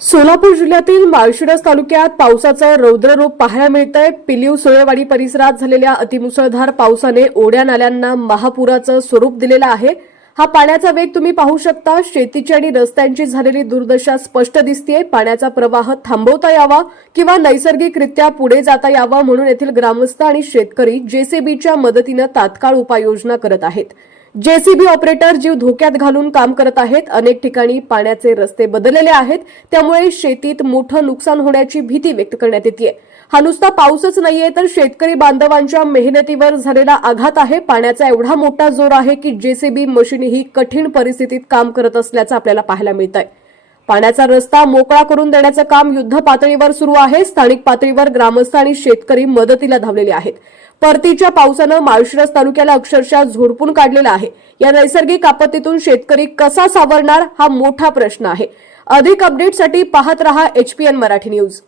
सोलापूर जिल्ह्यातील माळशिरस तालुक्यात पावसाचं रौद्ररूप पाहायला मिळतंय। पिलीव सोळेवाडी परिसरात झालेल्या अतिमुसळधार पावसाने ओढ्या नाल्यांना महापुराचं स्वरूप दिलेलं आहे। हा पाण्याचा वेग तुम्ही पाहू शकता। शेतीची आणि रस्त्यांची झालेली दुर्दशा स्पष्ट दिसतेय। पाण्याचा प्रवाह थांबवता यावा किंवा नैसर्गिकरित्या पुढे जाता यावा म्हणून येथील ग्रामस्थ आणि शेतकरी जेसीबीच्या मदतीने तात्काळ उपाययोजना करत आहेत। जेसीबी ऑपरेटर जीव धोक्यात घालून काम करत आहेत। अनेक ठिकाणी पाण्याचे रस्ते बदललेले आहेत, त्यामुळे शेतीत मोठं नुकसान होण्याची भीती व्यक्त करण्यात येते। हा नुसता पाऊसच नाहीये तर शेतकरी बांधवांच्या मेहनतीवर झालेला आघात आहे। पाण्याचा एवढा मोठा जोर आहे की जेसीबी मशीन ही कठीण परिस्थितीत काम करत असल्याचं आपल्याला पाहायला मिळतंय। पाण्याचा रस्ता मोकळा करून देण्याचं काम युद्ध पातळीवर सुरू आहे। स्थानिक पातळीवर ग्रामस्थ आणि शेतकरी मदतीला धावलेले आहेत। परतीच्या पावसानं माळशिरस तालुक्याला अक्षरशः झोडपून काढलेला आहे। या नैसर्गिक आपत्तीतून शेतकरी कसा सावरणार हा मोठा प्रश्न आहे। अधिक अपडेटसाठी पाहत रहा HPN मराठी न्यूज।